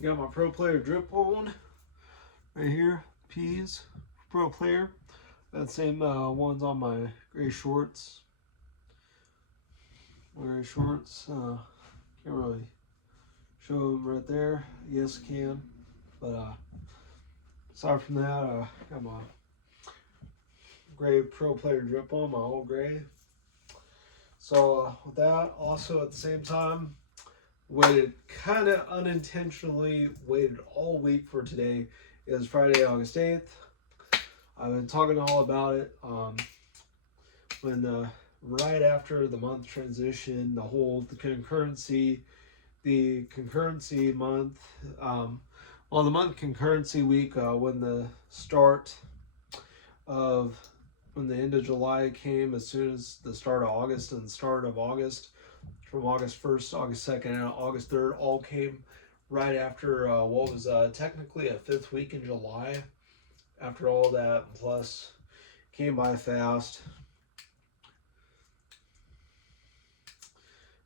Got my Pro Player drip on right here. Peas, Pro Player. That same ones on my gray shorts. Gray shorts. Can't really show them right there. Yes, I can. But aside from that, got my gray Pro Player drip on, my all gray. So with that, also at the same time, waited kind of unintentionally, waited all week for today. It was Friday, August 8th. I've been talking all about it. When right after the month transition, the concurrency month, the month concurrency week, when the end of July came, as soon as the start of August and the start of August, from August 1st, August 2nd, and August 3rd, all came right after what was technically a fifth week in July. After all that, plus came by fast.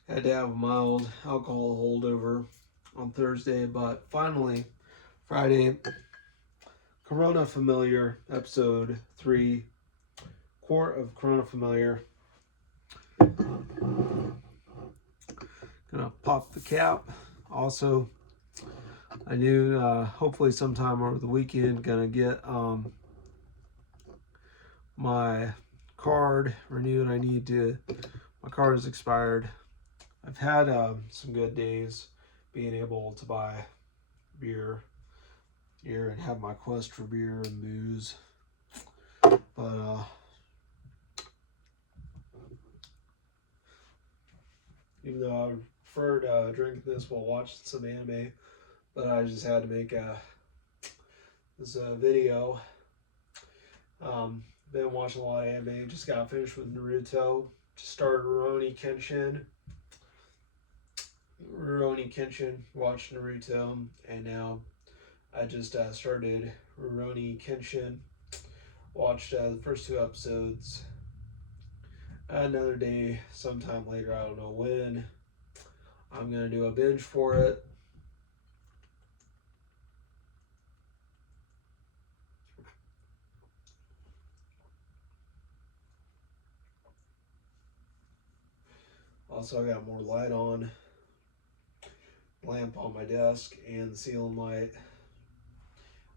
Had to have a mild alcohol holdover on Thursday, but finally, Friday, Corona Familiar, episode 3, quart of Corona Familiar. Gonna pop the cap. Also, I knew hopefully sometime over the weekend gonna get my card renewed. My card is expired. I've had some good days being able to buy beer here and have my quest for beer and booze. But even though I preferred drinking this while watching some anime, but I just had to make this video. Been watching a lot of anime. Just got finished with Naruto. Just started Rurouni Kenshin. Watched Naruto, and now I just started Rurouni Kenshin. Watched the first 2 episodes. Another day, sometime later, I don't know when, I'm gonna do a binge for it. Also, I got more light on, lamp on my desk, and the ceiling light.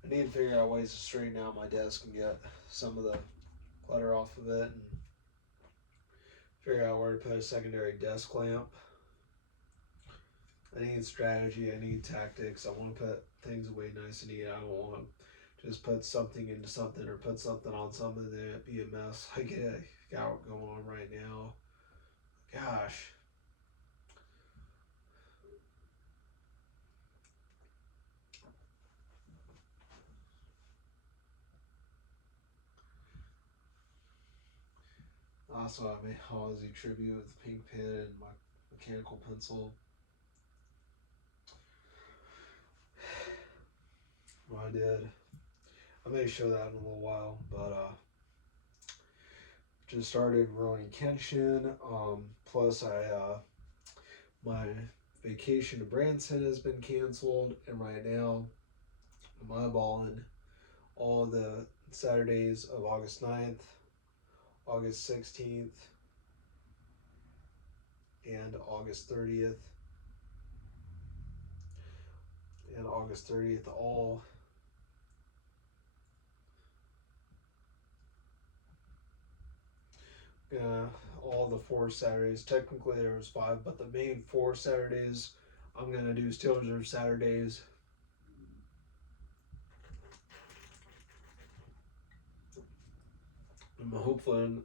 I need to figure out ways to straighten out my desk and get some of the clutter off of it, and figure out where to put a secondary desk lamp. I need strategy, I need tactics. I want to put things away nice and neat. I don't want to just put something into something or put something on something and then it be a mess like I got going on right now. Gosh. Also, I made Halsey tribute with the pink pen and my mechanical pencil. Well, I did. I may show that in a little while, but just started Rurouni Kenshin. Plus, my vacation to Branson has been canceled, and right now I'm eyeballing all the Saturdays of August 9th, August 16th, and August 30th. And August 30th, all the 4 Saturdays. Technically there was 5, but the main 4 Saturdays I'm gonna do Steel Reserve Saturdays. I'm hoping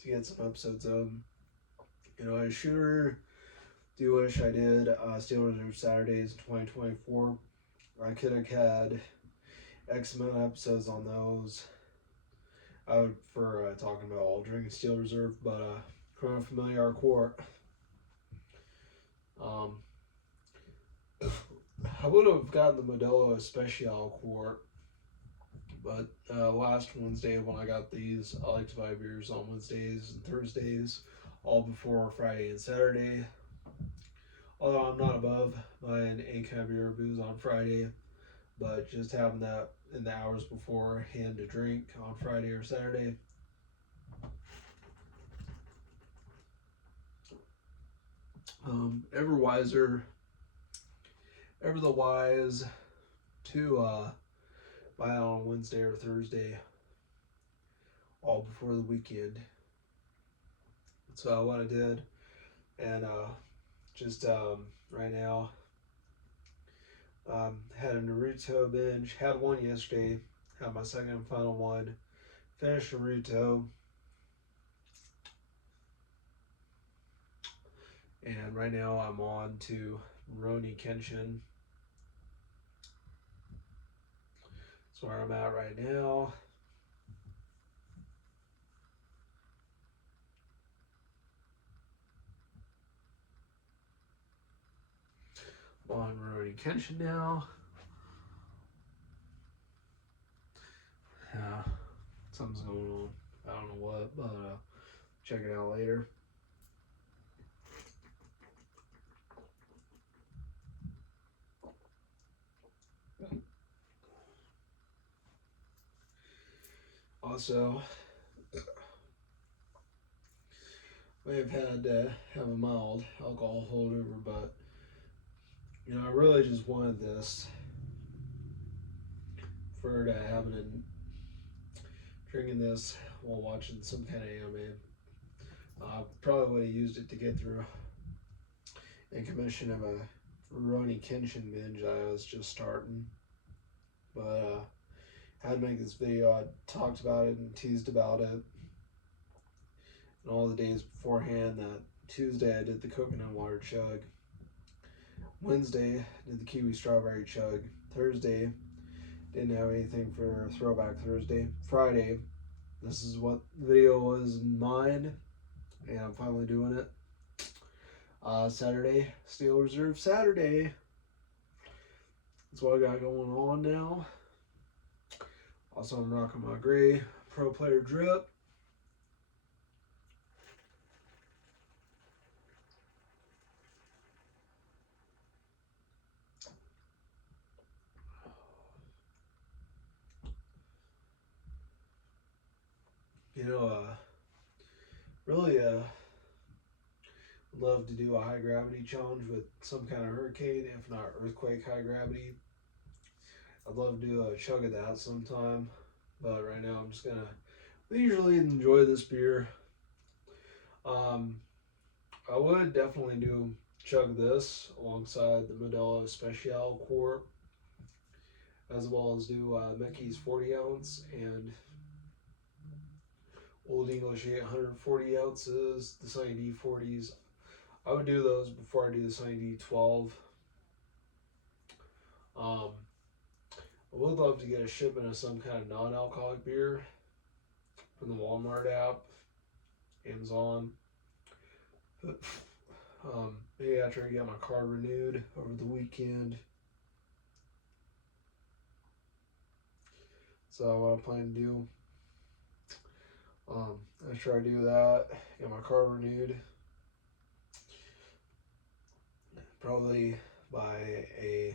to get some episodes of. I sure do wish I did Steel Reserve Saturdays in 2024. I could have had X amount of episodes on those. I would prefer talking about all drinking Steel Reserve, but Corona Familiar quart. I would have gotten the Modelo Especial quart, but last Wednesday when I got these, I like to buy beers on Wednesdays and Thursdays, all before Friday and Saturday. Although I'm not above buying a can of beer or booze on Friday, but just having that in the hours beforehand to drink on Friday or Saturday. Ever wiser, ever the wise to buy it on Wednesday or Thursday, all before the weekend. That's what I did, and just right now, had a Naruto binge. Had one yesterday. Had my second and final one. Finished Naruto, and right now I'm on to Rurouni Kenshin. That's where I'm at right now. I'm on Rurouni Kenshin now. Yeah, something's going on. I don't know what, but check it out later. Also, we have had to have a mild alcohol holdover, but you know, I really just wanted this for to having and drinking this while watching some kind of anime. Probably would have used it to get through a commission of a Rurouni Kenshin binge I was just starting, but had to make this video. I talked about it and teased about it, and all the days beforehand. That Tuesday I did the coconut water chug. Wednesday I did the kiwi strawberry chug. Thursday didn't have anything for Throwback Thursday. Friday, this is what the video was in mind, and I'm finally doing it. Saturday, Steel Reserve Saturday. That's what I got going on now. Also, I'm rocking my gray Pro Player drip. You know, really would love to do a high gravity challenge with some kind of hurricane, if not earthquake high gravity. I'd love to do a chug of that sometime, but right now I'm just gonna leisurely enjoy this beer. I would definitely do chug this alongside the Modelo Especial quart, as well as do Mickey's 40 ounce and Old English 840 ounces, the Sunny D 40s. I would do those before I do the Sunny D 12. I would love to get a shipment of some kind of non-alcoholic beer from the Walmart app, Amazon. But maybe I try to get my card renewed over the weekend. So what I plan to do, I try to do that, get my card renewed. Probably by a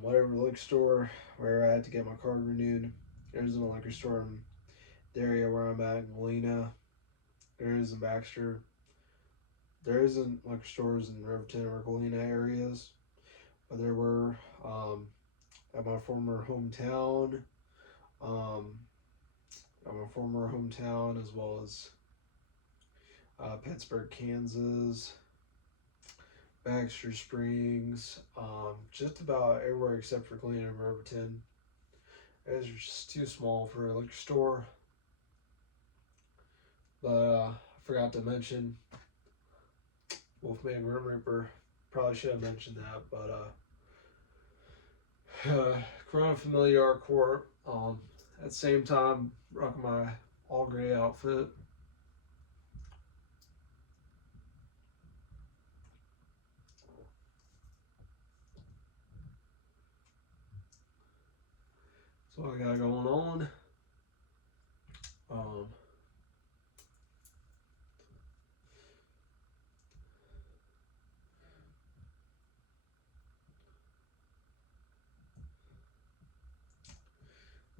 whatever liquor store where I had to get my card renewed. There isn't a liquor store in the area where I'm at in Galena. There is in Baxter. There isn't liquor stores in Riverton or Galena areas, but there were at my former hometown. As well as Pittsburgh, Kansas, Baxter Springs, just about everywhere except for Galena and Riverton. It's just too small for a liquor store. But I forgot to mention Wolfman Grim Reaper. Probably should have mentioned that, but Corona Familiar quart. At the same time, rocking my all gray outfit. So what I got going on.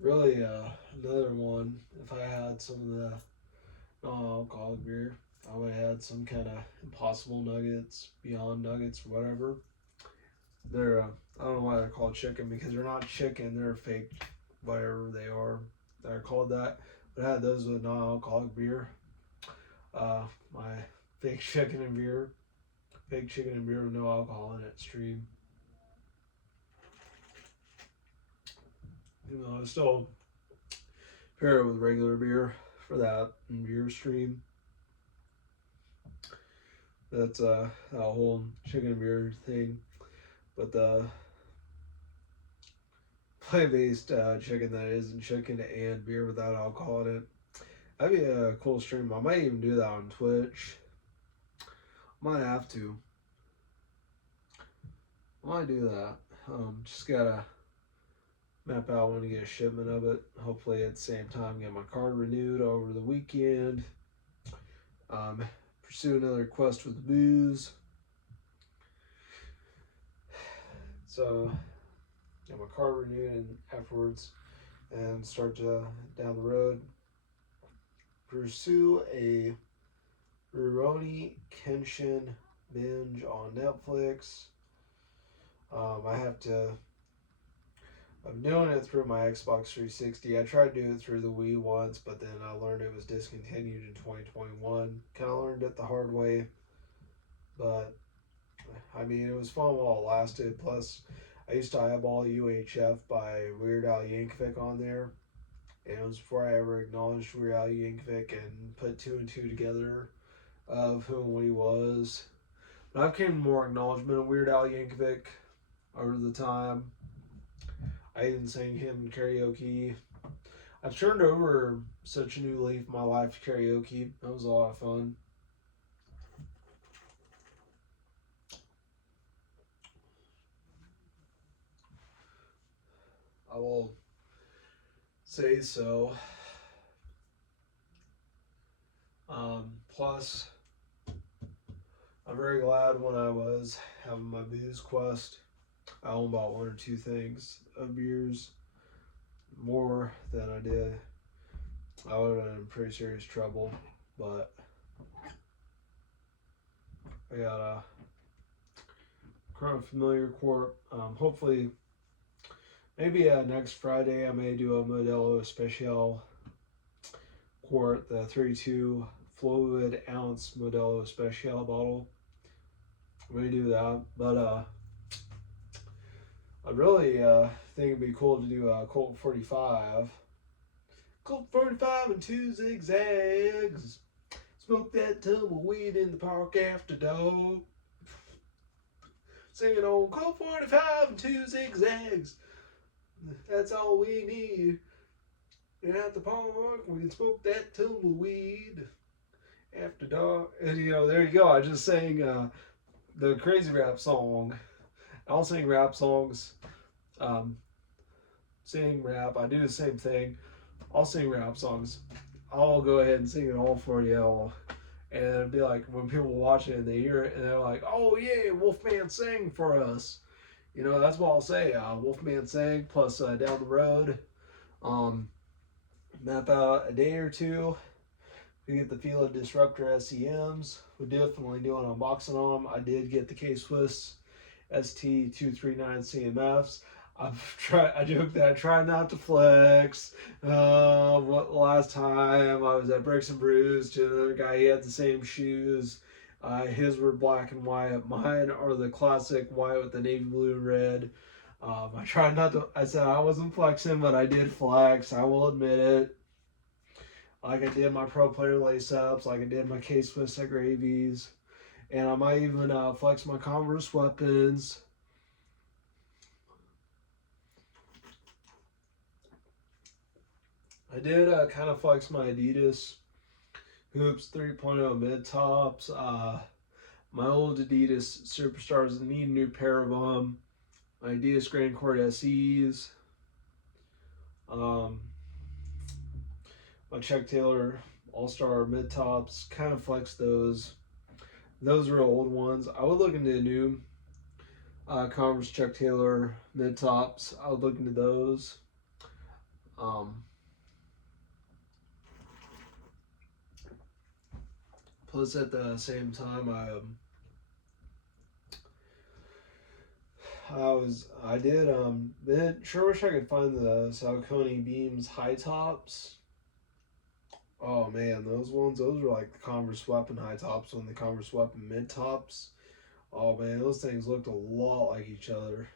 really, another one, if I had some of the non-alcoholic beer, I would have had some kind of Impossible Nuggets, Beyond Nuggets, or whatever. They're, I don't know why they're called chicken, because they're not chicken, they're fake, whatever they are. They're called that. But I had those with non-alcoholic beer. My fake chicken and beer, fake chicken and beer with no alcohol in it stream. You know, I still pair it with regular beer for that beer stream. That's a whole chicken and beer thing. But the plant-based chicken that isn't chicken and beer without alcohol in it, that'd be a cool stream. I might even do that on Twitch. Might have to. Might do that. Just gotta map out when to get a shipment of it. Hopefully at the same time get my card renewed over the weekend. Pursue another quest with booze. So get my card renewed and afterwards, and start to down the road pursue a Rurouni Kenshin binge on Netflix. I have to. I'm doing it through my Xbox 360. I tried to do it through the Wii once, but then I learned it was discontinued in 2021. Kind of learned it the hard way, but I mean, it was fun while it lasted. Plus, I used to eyeball UHF by Weird Al Yankovic on there. And it was before I ever acknowledged Weird Al Yankovic and put two and two together of who and what he was. But I've came to more acknowledgement of Weird Al Yankovic over the time. I even sang him in karaoke. I've turned over Such a New Leaf in My Life karaoke. That was a lot of fun. I will say so. Plus, I'm very glad when I was having my booze quest, I only bought one or two things of beers more than I did. I would have been in pretty serious trouble, but I got a current familiar quart. Hopefully, maybe next Friday I may do a Modelo Especial quart, the 32 fluid ounce Modelo Especial bottle. I may do that, but I really think it'd be cool to do a Colt 45. Colt 45 and 2 zigzags. Smoke that tumbleweed in the park after dark. Singing on Colt 45 and 2 zigzags. That's all we need. And at the park, we can smoke that tumbleweed after dark. And you know, there you go. I just sang the Crazy Rap song. I'll sing rap songs. Sing rap. I do the same thing. I'll sing rap songs. I'll go ahead and sing it all for you all. And it'd be like when people watch it and they hear it and they're like, oh yeah, Wolfman sang for us. You know, that's what I'll say. Wolfman sang, plus down the road, map out a day or two. We get the Feel of Disruptor SEMs. We're definitely doing an unboxing on them. I did get the K-Swiss ST239 CMFs. I joke that I try not to flex. Last time I was at Bricks and Brews to another guy, he had the same shoes. His were black and white. Mine are the classic white with the navy blue and red. I tried not to. I said I wasn't flexing, but I did flex. I will admit it. Like I did my Pro Player lace ups, like I did my K-Swiss gravies, and I might even flex my Converse weapons. I did kind of flex my Adidas Hoops 3.0 mid tops. My old Adidas Superstars, need a new pair of them. My Adidas Grand Court SEs. My Chuck Taylor All-Star mid tops, kind of flex those. Those are old ones. I would look into new Converse Chuck Taylor mid tops. I would look into those. Um, Plus, at the same time, I did man, sure wish I could find the Saucony Beams high tops. Oh man, those were like the Converse Weapon high tops and the Converse Weapon mid tops. Oh man, those things looked a lot like each other.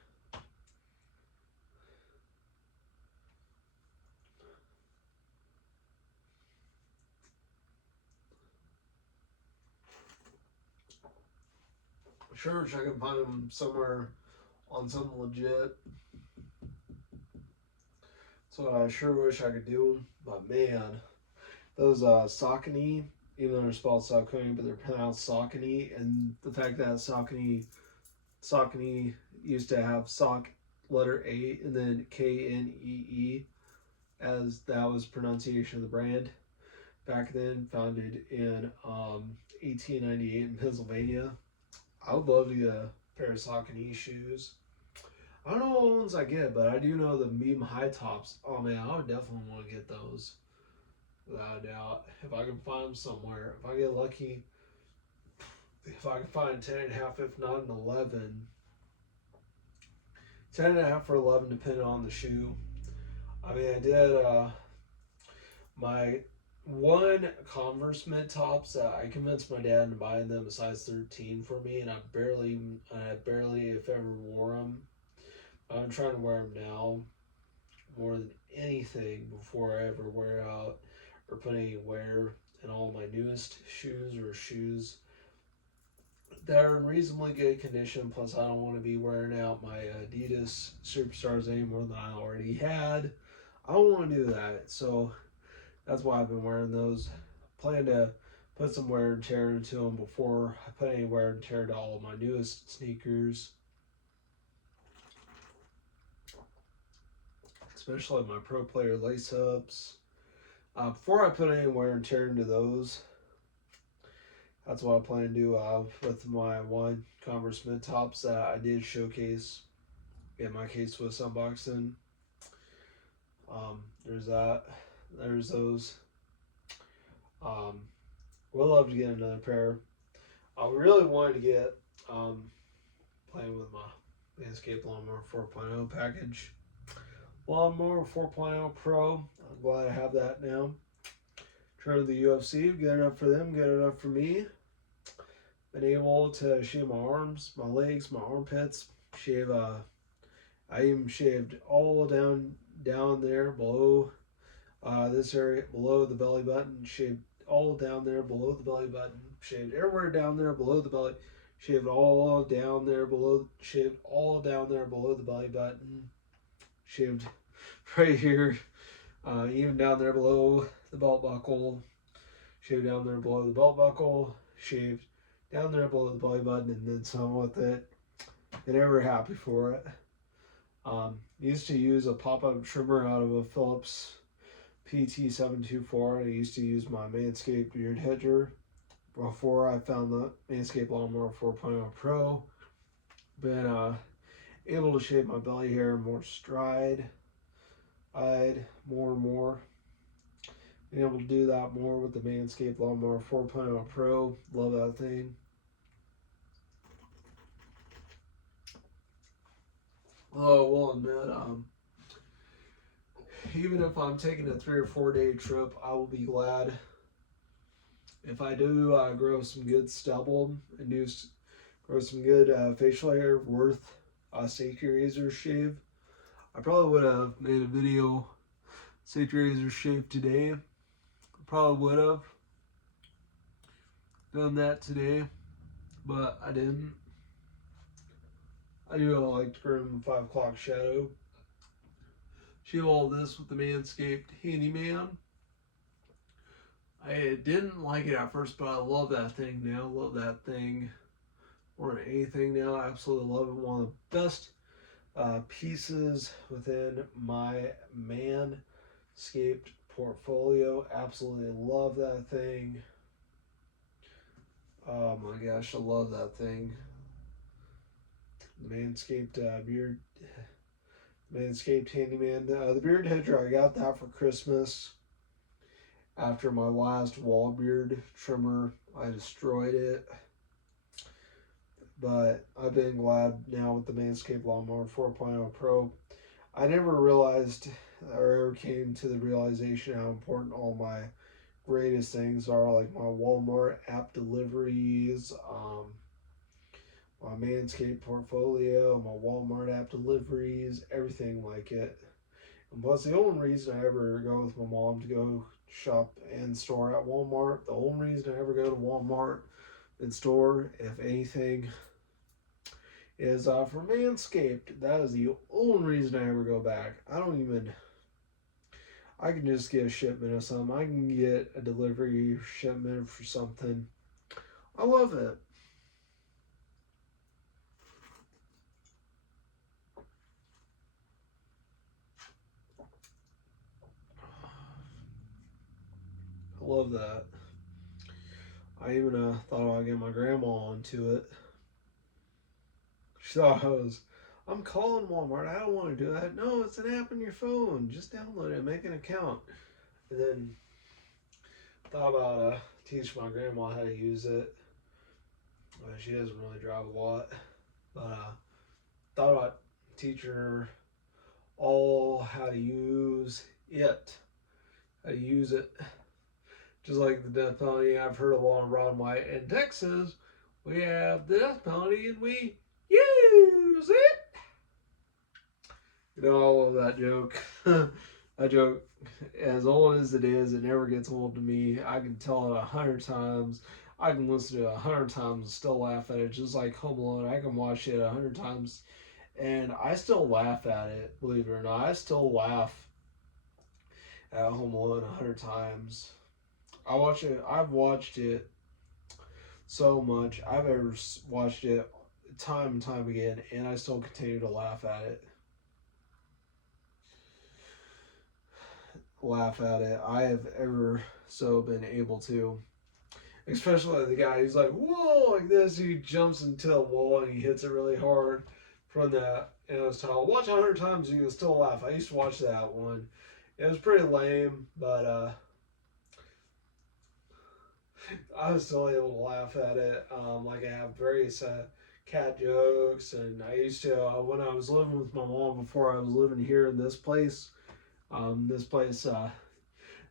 Sure wish I could find them somewhere on something legit. So I sure wish I could do them. But man, those Saucony, even though they're spelled Saucony, but they're pronounced Saucony, and the fact that Saucony used to have sock letter A and then Knee, as that was pronunciation of the brand back then, founded in 1898 in Pennsylvania. I would love to get a pair of Saucony shoes. I don't know what ones I get, but I do know the Beam high tops. Oh man, I would definitely want to get those without a doubt. If I can find them somewhere, if I get lucky, if I can find 10 and a half, if not an 11, 10 and a half or 11, depending on the shoe. I mean, I did my one Converse mid tops. I convinced my dad into buying them a size 13 for me, and I barely, if ever, wore them. I'm trying to wear them now more than anything before I ever wear out or put any wear in all my newest shoes or shoes that are in reasonably good condition. Plus, I don't want to be wearing out my Adidas Superstars any more than I already had. I don't want to do that, so that's why I've been wearing those. Plan to put some wear and tear into them before I put any wear and tear to all of my newest sneakers, especially my Pro Player lace ups. Before I put any wear and tear into those, that's what I plan to do with my one Converse mid tops that I did showcase in my K-Swiss unboxing. There's that. There's those. Would love to get another pair. I really wanted to get playing with my Manscaped Lawnmower 4.0 package. Lawnmower 4.0 Pro. I'm glad I have that now. Turn to the UFC. Good enough for them. Good enough for me. Been able to shave my arms, my legs, my armpits. Shave. I even shaved all down there below this area, below the belly button. Shaved all down there below the belly button. Shaved everywhere down there below the belly. Shaved all down there below. Shaved all down there below the belly button. Shaved right here, even down there below the belt buckle. Shaved down there below the belt buckle. Shaved down there below the belly button, and then some with it. And ever happy for it. Used to use a pop-up trimmer out of a Phillips PT724. I used to use my Manscaped beard hedger before I found the Manscaped Lawnmower 4.0 Pro. Been able to shave my belly hair more stride-eyed more and more. Been able to do that more with the Manscaped Lawnmower 4.0 Pro. Love that thing. Oh, well, admit, even if I'm taking a 3 or 4 day trip, I will be glad if I do grow some good stubble and grow some good facial hair worth a safety razor shave. I probably would have made a video safety razor shave today. Probably would have done that today, but I didn't. I do like to groom 5 o'clock shadow. Shave all this with the Manscaped Handyman. I didn't like it at first, but I love that thing now. Love that thing more than anything now. I absolutely love it. One of the best pieces within my Manscaped portfolio. Absolutely love that thing. Oh my gosh, I love that thing. The Manscaped beard, Manscaped Handyman. The beard hedger, I got that for Christmas. After my last wall beard trimmer, I destroyed it. But I've been glad now with the Manscaped Lawnmower 4.0 Pro. I never realized or ever came to the realization how important all my greatest things are, like my Walmart app deliveries, my Manscaped portfolio, my Walmart app deliveries, everything like it. And plus, the only reason I ever go with my mom to go shop and store at Walmart, the only reason I ever go to Walmart and store, if anything, is for Manscaped. That is the only reason I ever go back. I can just get a shipment of something. I can get a delivery shipment for something. I love it. I love that. I even thought about getting my grandma onto it. She thought I'm calling Walmart. I don't want to do that. No, it's an app on your phone. Just download it, make an account. And then thought about teaching my grandma how to use it. She doesn't really drive a lot, but thought about teaching her all how to use it. How to use it. Just like the death penalty, I've heard along Ron White in Texas, we have the death penalty and we use it. You know, I love that joke. That joke, as old as it is, it never gets old to me. I can tell it 100 times. I can listen to it 100 times and still laugh at it, just like Home Alone. I can watch it 100 times and I still laugh at it, believe it or not. I still laugh at Home Alone 100 times. I've watched it so much. I've ever watched it time and time again, and I still continue to laugh at it. I have ever so been able to. Especially the guy who's like, whoa, like this. He jumps into a wall and he hits it really hard from that. And I was told, watch 100 times and you can still laugh. I used to watch that one. It was pretty lame, but I was still able to laugh at it. Like I have various cat jokes, and I used to when I was living with my mom before I was living here in this place. This place,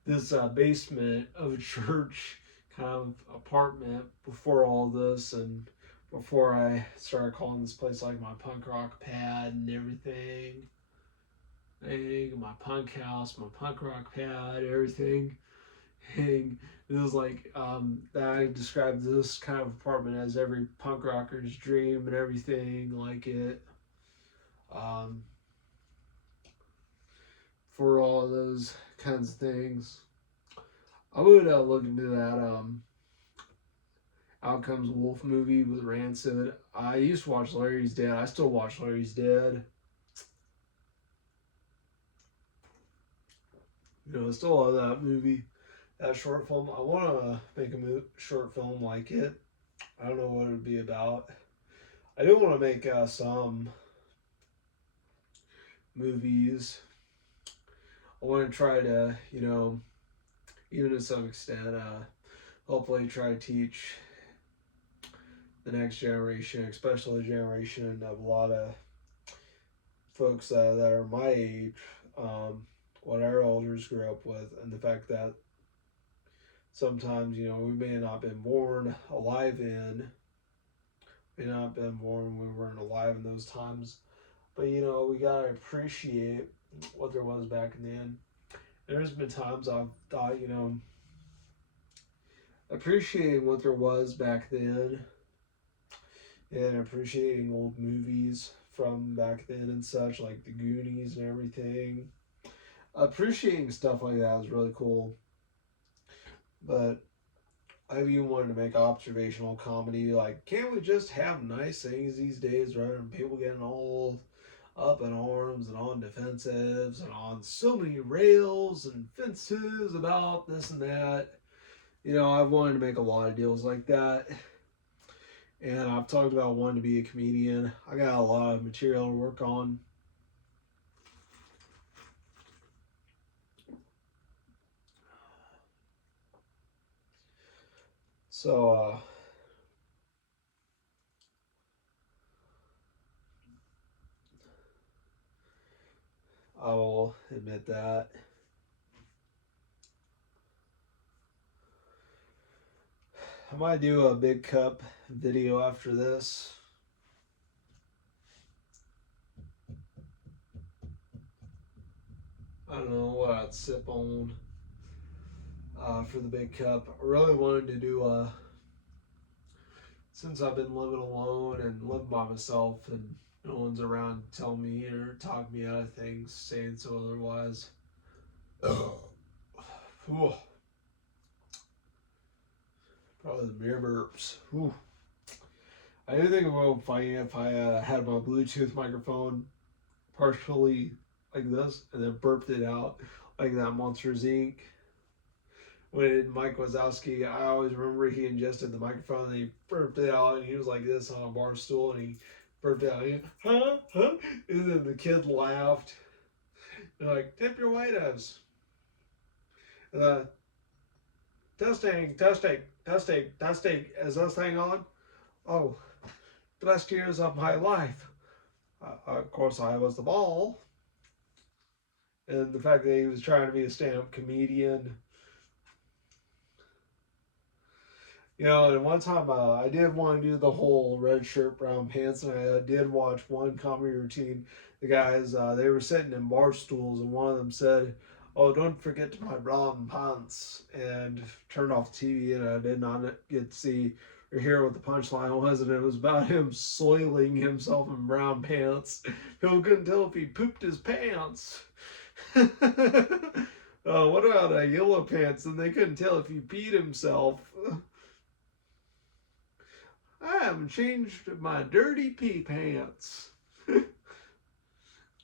this basement of a church kind of apartment before all this, and before I started calling this place like my punk rock pad and everything. My punk house, my punk rock pad, everything. It was like that. I described this kind of apartment as every punk rocker's dream and everything like it. Um, for all of those kinds of things, I would look into that Outcomes Wolf movie with Rancid. I used to watch Larry's Dead. I still watch Larry's Dead. You know, I still love that movie. That short film. I want to make a short film like it. I don't know what it would be about. I do want to make some movies. I want to try to, even to some extent, hopefully try to teach the next generation, especially the generation of a lot of folks that are my age, what our elders grew up with, and the fact that sometimes, we may not have been born alive in, may not have been born when we weren't alive in those times, but, we got to appreciate what there was back then. There's been times I've thought, appreciating what there was back then and appreciating old movies from back then and such, like the Goonies and everything. Appreciating stuff like that is really cool. But I've even wanted to make observational comedy. Like, can't we just have nice things these days rather than people getting all up in arms and on defensives and on so many rails and fences about this and that? I've wanted to make a lot of deals like that. And I've talked about wanting to be a comedian. I got a lot of material to work on. So I will admit that. I might do a big cup video after this. I don't know what I'd sip on for the big cup. I really wanted to do since I've been living alone and living by myself and no one's around to tell me or talk me out of things, saying so otherwise. Probably the beer burps. Whew. I do think it would be funny if I had my Bluetooth microphone partially like this and then burped it out like that Monsters Inc. When Mike Wazowski, I always remember he ingested the microphone and he burped it out and he was like this on a bar stool and he burped it out. And he, huh? Huh? And then the kid laughed. They're like, tip your waiters. Testing, testing, testing, testing. Is this thing on? Oh, the best years of my life. Of course, I was the ball. And the fact that he was trying to be a stand-up comedian. You know, and one time I did want to do the whole red shirt, brown pants, and I did watch one comedy routine. The guys, they were sitting in bar stools, and one of them said, oh, don't forget my brown pants, and turned off the TV, and I did not get to see or hear what the punchline was, and it was about him soiling himself in brown pants. People couldn't tell if he pooped his pants. What about yellow pants? And they couldn't tell if he peed himself. I haven't changed my dirty pee pants.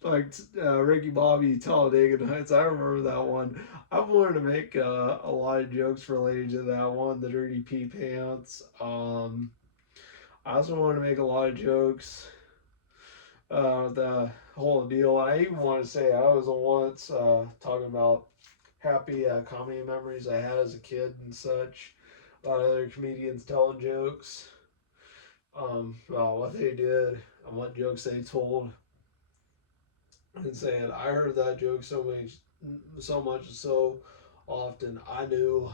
Like Ricky Bobby Talladega Nights, I remember that one. I wanted to make a lot of jokes related to that one, the dirty pee pants. I also wanted to make a lot of jokes. The whole deal. I even want to say I was once talking about happy comedy memories I had as a kid and such. A lot of other comedians telling jokes. Well, what they did and what jokes they told, and saying, I heard that joke so much so often I knew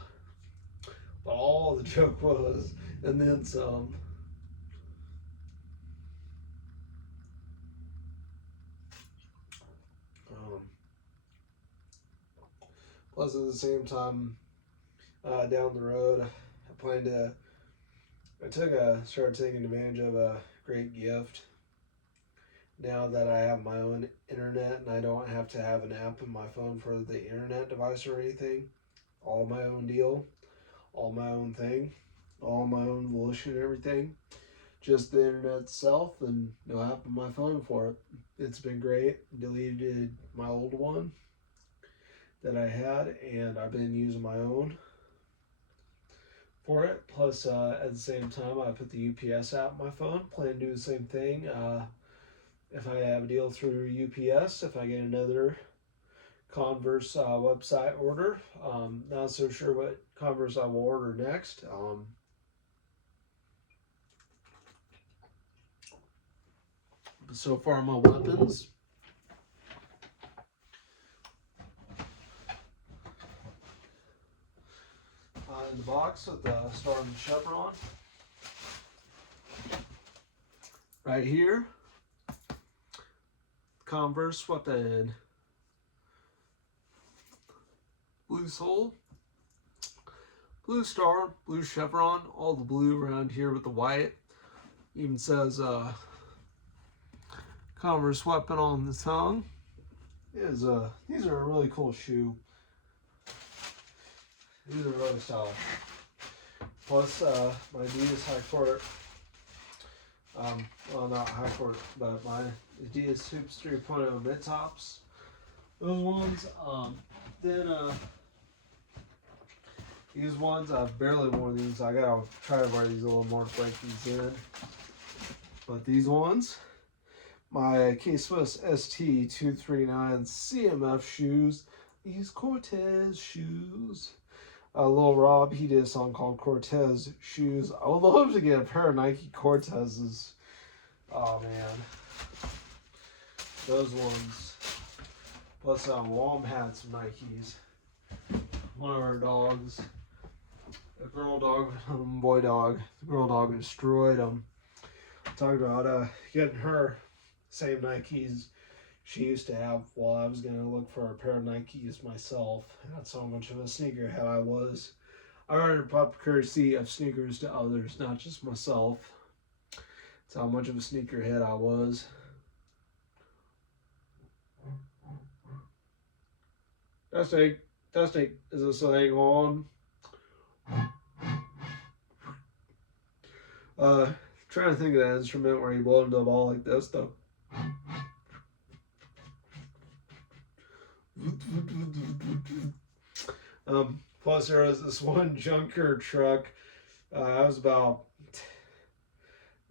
what all the joke was, and then some. Plus, at the same time, down the road, started taking advantage of a great gift. Now that I have my own internet and I don't have to have an app in my phone for the internet device or anything, all my own deal, all my own thing, all my own volition and everything, just the internet itself and no app on my phone for it. It's been great. Deleted my old one that I had and I've been using my own for it. Plus, at the same time, I put the UPS app on my phone. Plan to do the same thing. If I have a deal through UPS, if I get another Converse website order, not so sure what Converse I will order next. So far, my weapons. In the box with the star and chevron. Right here, Converse weapon. Blue sole, blue star, blue chevron, all the blue around here with the white. Even says Converse weapon on the tongue. These are a really cool shoe. These are really stylish. Plus my Adidas high court. Well, not high court, but my Adidas Hoops 3.0 mid tops. Those ones. Then these ones, I've barely worn these. I gotta try to wear these a little more to break these in. But these ones, my K-Swiss ST239 CMF shoes. These Cortez shoes. Little Rob, he did a song called Cortez Shoes. I would love to get a pair of Nike Cortezes. Oh man, those ones. Plus Wom had some Nikes. One of our dogs, a girl dog, boy dog. The girl dog destroyed them. Talked about getting her same Nikes she used to have while I was going to look for a pair of Nikes myself. That's how much of a sneakerhead I was. I rendered proper courtesy of sneakers to others, not just myself. That's how much of a sneakerhead I was. Testing, testing. Is this thing on? Trying to think of that instrument where you blow into the ball like this though. Plus there was this one junker truck. I was about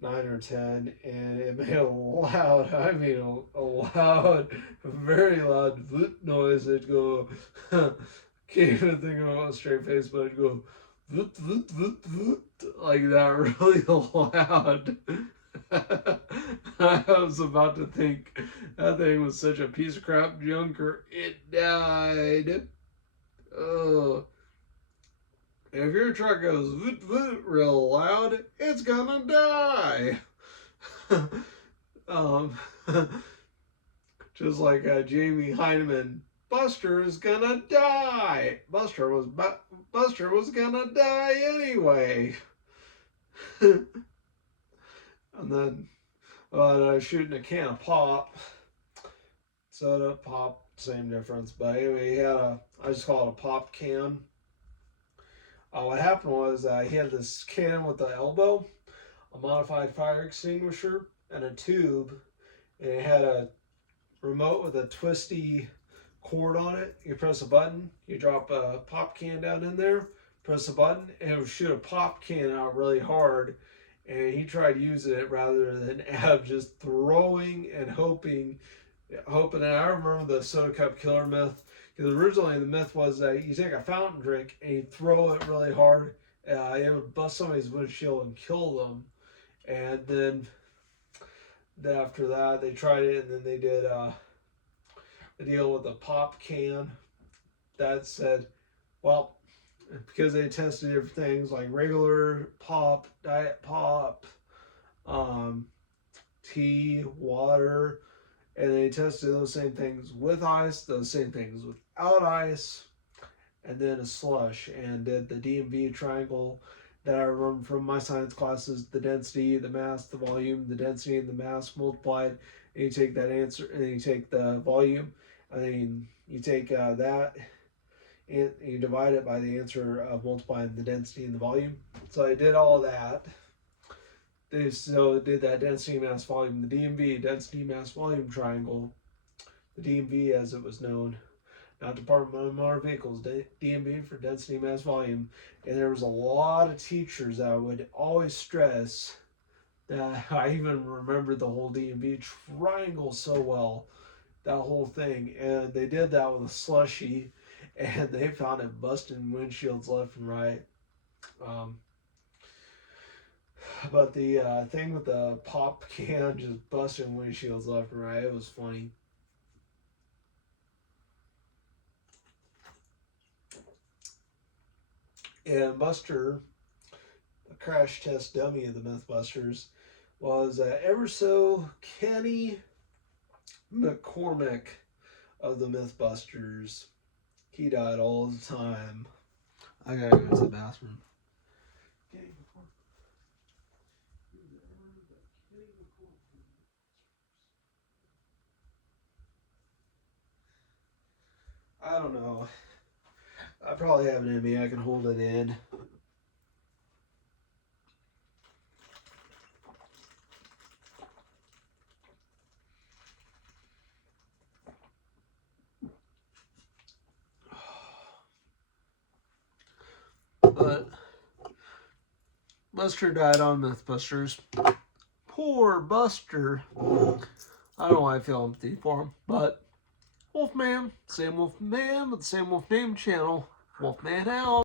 9 or 10, and it made a loud, I mean a loud, very loud noise. It'd go, can't even think of a straight face, but it'd go like that, really loud. I was about to think that thing was such a piece of crap junker. It died. Oh. If your truck goes voot voot real loud, it's gonna die. Just like Jamie Heineman, Buster is gonna die. Buster was gonna die anyway. And then shooting a can of pop, soda, pop, same difference. But anyway, he had I just call it a pop can. What happened was he had this can with the elbow, a modified fire extinguisher, and a tube, and it had a remote with a twisty cord on it. You press a button, you drop a pop can down in there, press a button, and it would shoot a pop can out really hard. And he tried using it rather than just throwing and hoping. And I remember the soda cup killer myth. Because originally the myth was that you take a fountain drink and you throw it really hard, it would bust somebody's windshield and kill them. And then after that, they tried it, and then they did the deal with the pop can that said, well, because they tested different things like regular pop, diet pop, tea, water, and they tested those same things with ice, those same things without ice, and then a slush, and did the DMV triangle that I remember from my science classes: the density, the mass, the volume, the density and the mass multiplied, and you take that answer, and then you take the volume, and then you take that, and you divide it by the answer of multiplying the density and the volume. So I did all that. They did that density, mass, volume, the DMV, density, mass, volume triangle. The DMV, as it was known, not Department of Motor Vehicles, DMV for density, mass, volume. And there was a lot of teachers that would always stress that. I even remember the whole DMV triangle so well, that whole thing. And they did that with a slushy, and they found it busting windshields left and right. But the thing with the pop can just busting windshields left and right, it was funny. And Buster, a crash test dummy of the Mythbusters, was ever so Kenny McCormick of the Mythbusters. He died all the time. I gotta go to the bathroom. I don't know. I probably have it in me. I can hold it in. But Buster died on Mythbusters. Poor Buster. I don't know why I feel empathy for him, but Wolfman, same Wolfman, but the same Wolf name channel. Wolfman out.